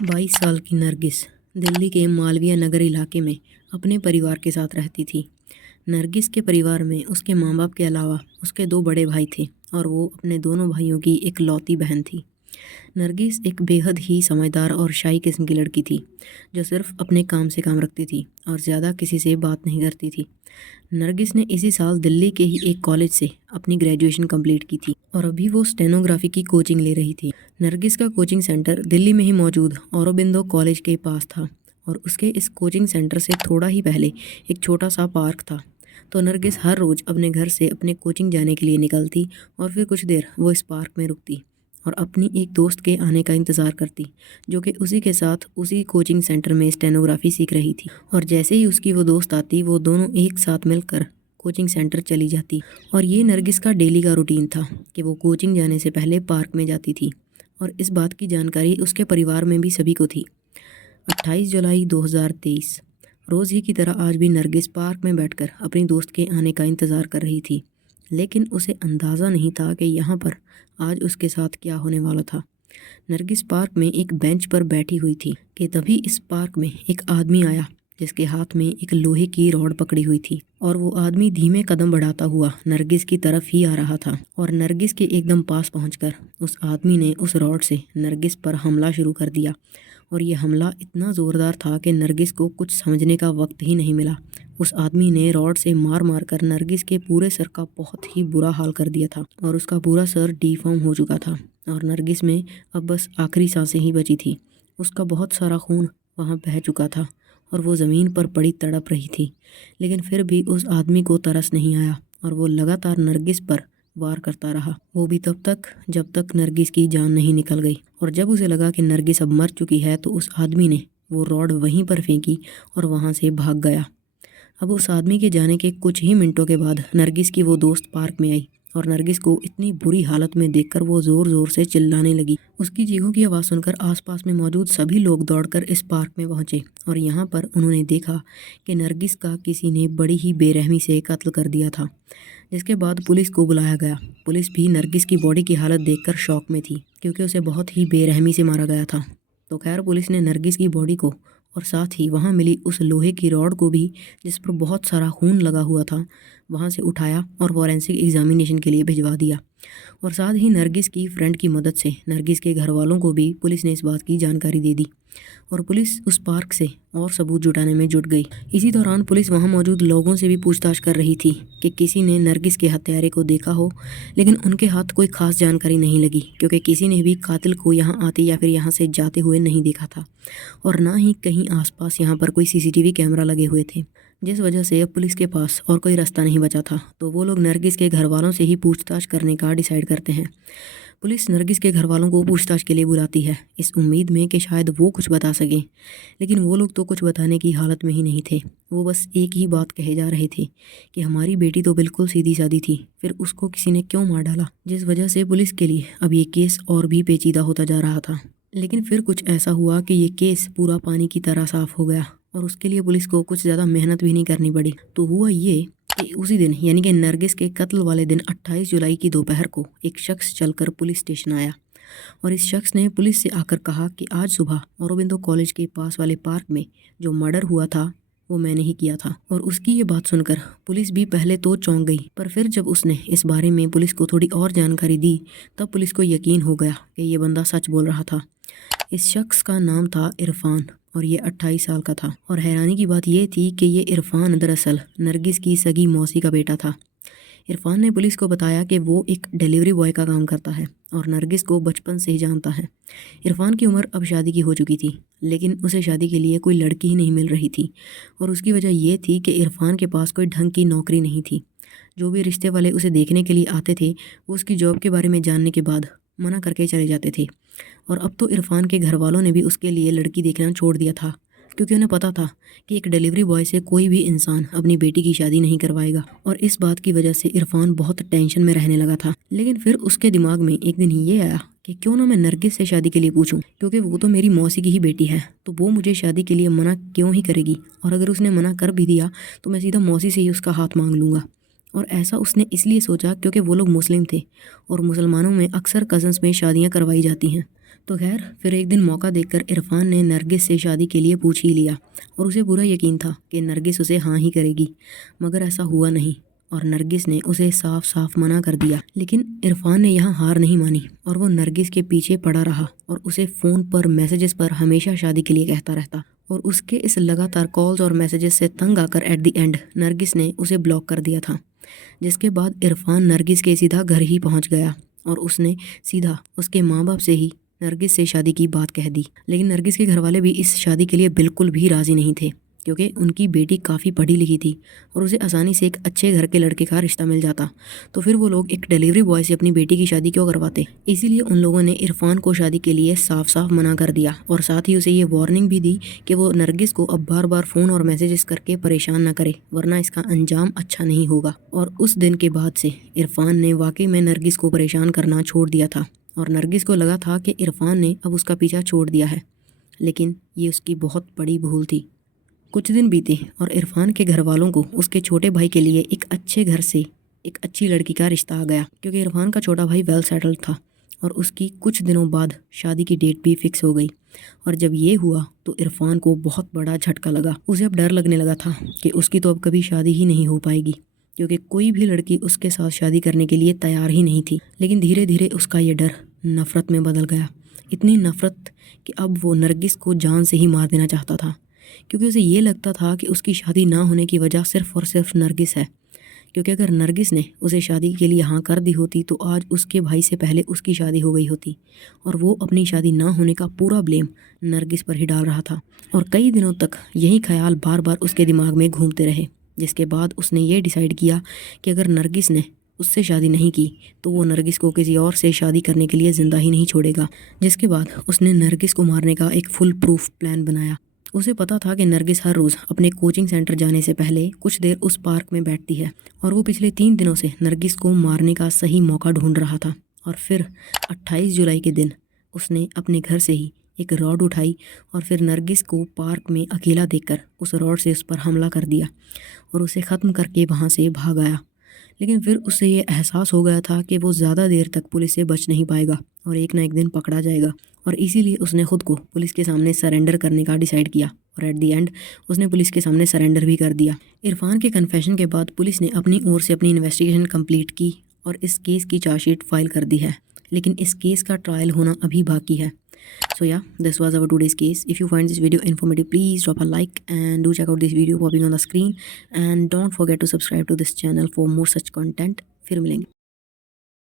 22 साल की नरगिस दिल्ली के मालवीय नगर इलाके में अपने परिवार के साथ रहती थी। नरगिस के परिवार में उसके माँ बाप के अलावा उसके 2 बड़े भाई थे और वो अपने दोनों भाइयों की इकलौती बहन थी। नरगिस एक बेहद ही समझदार और शाई किस्म की लड़की थी, जो सिर्फ अपने काम से काम रखती थी और ज़्यादा किसी से बात नहीं करती थी। नरगिस ने इसी साल दिल्ली के ही एक कॉलेज से अपनी ग्रेजुएशन कंप्लीट की थी और अभी वो स्टेनोग्राफी की कोचिंग ले रही थी। नरगिस का कोचिंग सेंटर दिल्ली में ही मौजूद औरोबिंदो कॉलेज के पास था और उसके इस कोचिंग सेंटर से थोड़ा ही पहले एक छोटा सा पार्क था। तो नरगिस हर रोज़ अपने घर से अपने कोचिंग जाने के लिए निकलती और फिर कुछ देर वो इस पार्क में रुकती और अपनी एक दोस्त के आने का इंतज़ार करती, जो कि उसी के साथ उसी कोचिंग सेंटर में स्टेनोग्राफी सीख रही थी। और जैसे ही उसकी वो दोस्त आती, वो दोनों एक साथ मिलकर कोचिंग सेंटर चली जाती। और ये नरगिस का डेली का रूटीन था कि वो कोचिंग जाने से पहले पार्क में जाती थी और इस बात की जानकारी उसके परिवार में भी सभी को थी। 28 जुलाई 2023 रोज़ ही की तरह आज भी नरगिस पार्क में बैठकर अपनी दोस्त के आने का इंतज़ार कर रही थी, लेकिन उसे अंदाज़ा नहीं था कि यहाँ पर आज उसके साथ क्या होने वाला था। नरगिस पार्क में एक बेंच पर बैठी हुई थी कि तभी इस पार्क में एक आदमी आया, जिसके हाथ में एक लोहे की रॉड पकड़ी हुई थी और वो आदमी धीमे कदम बढ़ाता हुआ नरगिस की तरफ ही आ रहा था। और नरगिस के एकदम पास पहुंचकर उस आदमी ने उस रॉड से नरगिस पर हमला शुरू कर दिया और ये हमला इतना ज़ोरदार था कि नरगिस को कुछ समझने का वक्त ही नहीं मिला। उस आदमी ने रॉड से मार मार कर नरगिस के पूरे सर का बहुत ही बुरा हाल कर दिया था और उसका पूरा सर डिफॉर्म हो चुका था और नरगिस में अब बस आखिरी सांसें ही बची थी। उसका बहुत सारा खून वहाँ बह चुका था और वो ज़मीन पर पड़ी तड़प रही थी, लेकिन फिर भी उस आदमी को तरस नहीं आया और वो लगातार नरगिस पर वार करता रहा, वो भी तब तक जब तक नरगिस की जान नहीं निकल गई। और जब उसे लगा कि नरगिस अब मर चुकी है, तो उस आदमी ने वो रॉड वहीं पर फेंकी और वहाँ से भाग गया। अब उस आदमी के जाने के कुछ ही मिनटों के बाद नरगिस की वो दोस्त पार्क में आई और नरगिस को इतनी बुरी हालत में देखकर वो ज़ोर ज़ोर से चिल्लाने लगी। उसकी चीखों की आवाज़ सुनकर आसपास में मौजूद सभी लोग दौड़कर इस पार्क में पहुंचे और यहाँ पर उन्होंने देखा कि नरगिस का किसी ने बड़ी ही बेरहमी से कत्ल कर दिया था, जिसके बाद पुलिस को बुलाया गया। पुलिस भी नरगिस की बॉडी की हालत देखकर शॉक में थी, क्योंकि उसे बहुत ही बेरहमी से मारा गया था। तो खैर, पुलिस ने नरगिस की बॉडी को और साथ ही वहाँ मिली उस लोहे की रॉड को भी, जिस पर बहुत सारा खून लगा हुआ था, वहाँ से उठाया और फॉरेंसिक एग्जामिनेशन के लिए भिजवा दिया। और साथ ही नरगिस की फ्रेंड की मदद से नरगिस के घर वालों को भी पुलिस ने इस बात की जानकारी दे दी और पुलिस उस पार्क से और सबूत जुटाने में जुट गई। इसी दौरान पुलिस वहां मौजूद लोगों से भी पूछताछ कर रही थी कि किसी ने नरगिस के हत्यारे को देखा हो, लेकिन उनके हाथ कोई खास जानकारी नहीं लगी, क्योंकि किसी ने भी कातिल को यहां आते या फिर यहां से जाते हुए नहीं देखा था और ना ही कहीं आसपास यहां पर कोई सीसीटीवी कैमरा लगे हुए थे, जिस वजह से अब पुलिस के पास और कोई रास्ता नहीं बचा था। तो वो लोग नरगिस के घर वालों से ही पूछताछ करने का डिसाइड करते हैं। पुलिस नरगिस के घर वालों को पूछताछ के लिए बुलाती है, इस उम्मीद में कि शायद वो कुछ बता सकें, लेकिन वो लोग तो कुछ बताने की हालत में ही नहीं थे। वो बस एक ही बात कहे जा रहे थे कि हमारी बेटी तो बिल्कुल सीधी सादी थी, फिर उसको किसी ने क्यों मार डाला, जिस वजह से पुलिस के लिए अब ये केस और भी पेचीदा होता जा रहा था। लेकिन फिर कुछ ऐसा हुआ कि ये केस पूरा पानी की तरह साफ हो गया और उसके लिए पुलिस को कुछ ज़्यादा मेहनत भी नहीं करनी पड़ी। तो हुआ ये कि उसी दिन, यानी कि नरगिस के कत्ल वाले दिन 28 जुलाई की दोपहर को एक शख्स चलकर पुलिस स्टेशन आया और इस शख्स ने पुलिस से आकर कहा कि आज सुबह औरोबिंदो कॉलेज के पास वाले पार्क में जो मर्डर हुआ था, वो मैंने ही किया था। और उसकी ये बात सुनकर पुलिस भी पहले तो चौंक गई, पर फिर जब उसने इस बारे में पुलिस को थोड़ी और जानकारी दी, तब पुलिस को यकीन हो गया कि ये बंदा सच बोल रहा था। इस शख्स का नाम था इरफान और ये 28 साल का था। और हैरानी की बात ये थी कि ये इरफान दरअसल नरगिस की सगी मौसी का बेटा था। इरफान ने पुलिस को बताया कि वो एक डिलीवरी बॉय का काम करता है और नरगिस को बचपन से ही जानता है। इरफान की उम्र अब शादी की हो चुकी थी, लेकिन उसे शादी के लिए कोई लड़की ही नहीं मिल रही थी और उसकी वजह ये थी कि इरफान के पास कोई ढंग की नौकरी नहीं थी। जो भी रिश्ते वाले उसे देखने के लिए आते थे, वो उसकी जॉब के बारे में जानने के बाद मना करके चले जाते थे। और अब तो इरफान के घर वालों ने भी उसके लिए लड़की देखना छोड़ दिया था, क्योंकि उन्हें पता था कि एक डिलीवरी बॉय से कोई भी इंसान अपनी बेटी की शादी नहीं करवाएगा। और इस बात की वजह से इरफान बहुत टेंशन में रहने लगा था। लेकिन फिर उसके दिमाग में एक दिन ये आया कि क्यों ना मैं नरगिस से शादी के लिए पूछूं, क्योंकि वो तो मेरी मौसी की ही बेटी है, तो वो मुझे शादी के लिए मना क्यों ही करेगी। और अगर उसने मना कर भी दिया तो मैं सीधा मौसी से ही उसका हाथ मांग लूँगा। और ऐसा उसने इसलिए सोचा क्योंकि वो लोग मुस्लिम थे और मुसलमानों में अक्सर कज़न्स में शादियाँ करवाई जाती हैं। तो खैर फिर एक दिन मौका देखकर इरफान ने नरगिस से शादी के लिए पूछ ही लिया और उसे पूरा यकीन था कि नरगिस उसे हाँ ही करेगी, मगर ऐसा हुआ नहीं और नरगिस ने उसे साफ साफ मना कर दिया। लेकिन इरफान ने यहाँ हार नहीं मानी और वो नरगिस के पीछे पड़ा रहा और उसे फ़ोन पर मैसेजेस पर हमेशा शादी के लिए कहता रहता और उसके इस लगातार कॉल्स और मैसेजेस से तंग आकर एट द एंड नरगिस ने उसे ब्लॉक कर दिया था। जिसके बाद इरफान नरगिस के सीधा घर ही पहुंच गया और उसने सीधा उसके माँ बाप से ही नरगिस से शादी की बात कह दी। लेकिन नरगिस के घर वाले भी इस शादी के लिए बिल्कुल भी राज़ी नहीं थे, क्योंकि उनकी बेटी काफ़ी पढ़ी लिखी थी और उसे आसानी से एक अच्छे घर के लड़के का रिश्ता मिल जाता, तो फिर वो लोग एक डिलीवरी बॉय से अपनी बेटी की शादी क्यों करवाते। इसीलिए उन लोगों ने इरफान को शादी के लिए साफ साफ मना कर दिया और साथ ही उसे ये वार्निंग भी दी कि वो नरगिस को अब बार बार फ़ोन और मैसेजेस करके परेशान ना करे, वरना इसका अंजाम अच्छा नहीं होगा। और उस दिन के बाद से इरफान ने वाकई में नरगिस को परेशान करना छोड़ दिया था और नरगिस को लगा था कि इरफान ने अब उसका पीछा छोड़ दिया है, लेकिन ये उसकी बहुत बड़ी भूल थी। कुछ दिन बीते और इरफान के घर वालों को उसके छोटे भाई के लिए एक अच्छे घर से एक अच्छी लड़की का रिश्ता आ गया, क्योंकि इरफान का छोटा भाई वेल सेटल्ड था और उसकी कुछ दिनों बाद शादी की डेट भी फिक्स हो गई। और जब ये हुआ तो इरफान को बहुत बड़ा झटका लगा। उसे अब डर लगने लगा था कि उसकी तो अब कभी शादी ही नहीं हो पाएगी, क्योंकि कोई भी लड़की उसके साथ शादी करने के लिए तैयार ही नहीं थी। लेकिन धीरे धीरे उसका ये डर नफ़रत में बदल गया, इतनी नफ़रत कि अब वो नरगिस को जान से ही मार देना चाहता था, क्योंकि उसे ये लगता था कि उसकी शादी ना होने की वजह सिर्फ़ और सिर्फ नरगिस है। क्योंकि अगर नरगिस ने उसे शादी के लिए हाँ कर दी होती तो आज उसके भाई से पहले उसकी शादी हो गई होती और वो अपनी शादी ना होने का पूरा ब्लेम नरगिस पर ही डाल रहा था। और कई दिनों तक यही ख्याल बार बार उसके दिमाग में घूमते रहे, जिसके बाद उसने ये डिसाइड किया कि अगर नरगिस ने उससे शादी नहीं की तो वो नरगिस को किसी और से शादी करने के लिए ज़िंदा ही नहीं छोड़ेगा। जिसके बाद उसने नरगिस को मारने का एक फुल प्रूफ प्लान बनाया। उसे पता था कि नरगिस हर रोज़ अपने कोचिंग सेंटर जाने से पहले कुछ देर उस पार्क में बैठती है और वो पिछले 3 दिनों से नरगिस को मारने का सही मौका ढूंढ रहा था। और फिर 28 जुलाई के दिन उसने अपने घर से ही एक रॉड उठाई और फिर नरगिस को पार्क में अकेला देखकर उस रॉड से उस पर हमला कर दिया और उसे ख़त्म करके वहाँ से भाग आया। लेकिन फिर उसे ये एहसास हो गया था कि वो ज़्यादा देर तक पुलिस से बच नहीं पाएगा और एक ना एक दिन पकड़ा जाएगा, और इसीलिए उसने खुद को पुलिस के सामने सरेंडर करने का डिसाइड किया और एट द एंड उसने पुलिस के सामने सरेंडर भी कर दिया। इरफान के कन्फेशन के बाद पुलिस ने अपनी ओर से अपनी इन्वेस्टिगेशन कंप्लीट की और इस केस की चार्जशीट फाइल कर दी है, लेकिन इस केस का ट्रायल होना अभी बाकी है। So yeah, this was our today's case. If you find this video informative, please drop a like and do check out this video popping on the screen, and don't forget to subscribe to this channel for more such content. फिर मिलेंगे।